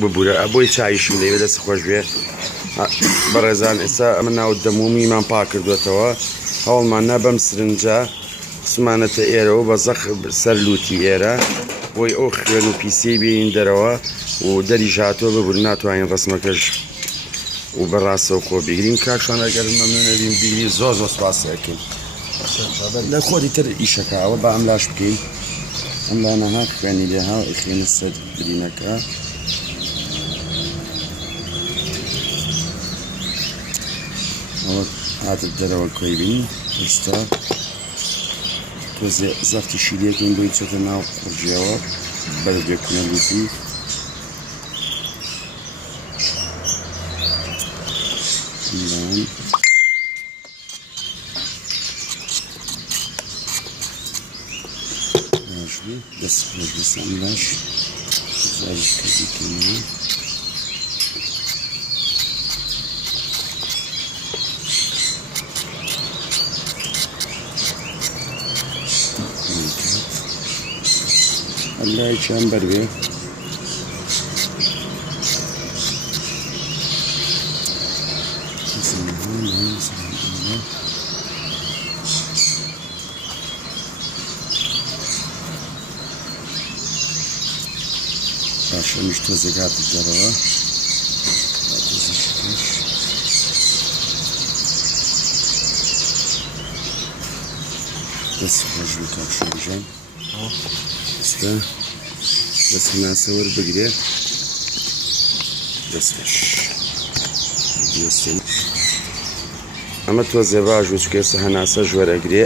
ببوورە بۆی چایشی لەوێ دەست خۆش بێ بەڕێزان ئێستا ئەمە ناو دەمومیمان پا کردوێتەوە هەوڵماننا بەم سرنجە قسمانەتە ئێرە و بە زەخ سەر لوتی ئێرە بۆی ئەو خوێن و پیسی بین دەرەوە و دەری ژاتۆ ببوور ناتوانین ڕسمەکەش و بەڕاستەوە خۆ بگرین کاکشان ئەگەر مەمنونەبین بیری زۆر زۆر سپاسەکەین لە خۆری تر ئیشەکەوە بە ئەم لاش بکەین ئەم لانەها خوێنی لێها ئەخێنە سەر برینەکە ئەوە هاتت دەرەوە کۆی بین ئێستا تۆ زەفتی شیلەکەین بۆی چێتە ناو قورجیەوە بەرەبێکونە لوتی دەست خۆش بسەم لاش زاریش کردیکەمە هەلای چەند بەروێ باشەمیش تۆزێک هاتت دەرەوە دەست خۆش بوو کاکشێژان ئێستا دەست هەناسە وەربگرێ دەست خۆش ئەمە تۆزێ باش و چکە ئێستا هەناسەش وەرەگرێ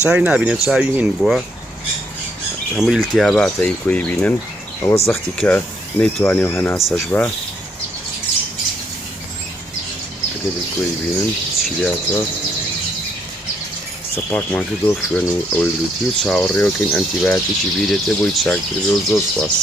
چاوی نابینێت چاوی هین بووە هەمووی التیاباتە هی کۆی بینن ئەوە زەختی کە نەیتوانێ و هەناسەش بە ئەگەر کۆی بینن چیلاتە سەپاکمان کردەوە خوێن و ئەوەی لوتی و چاوەڕێوەکەین ئەنتیبایۆتیکی بیرێتێ بۆی چاکتر بێ و زۆر سپاس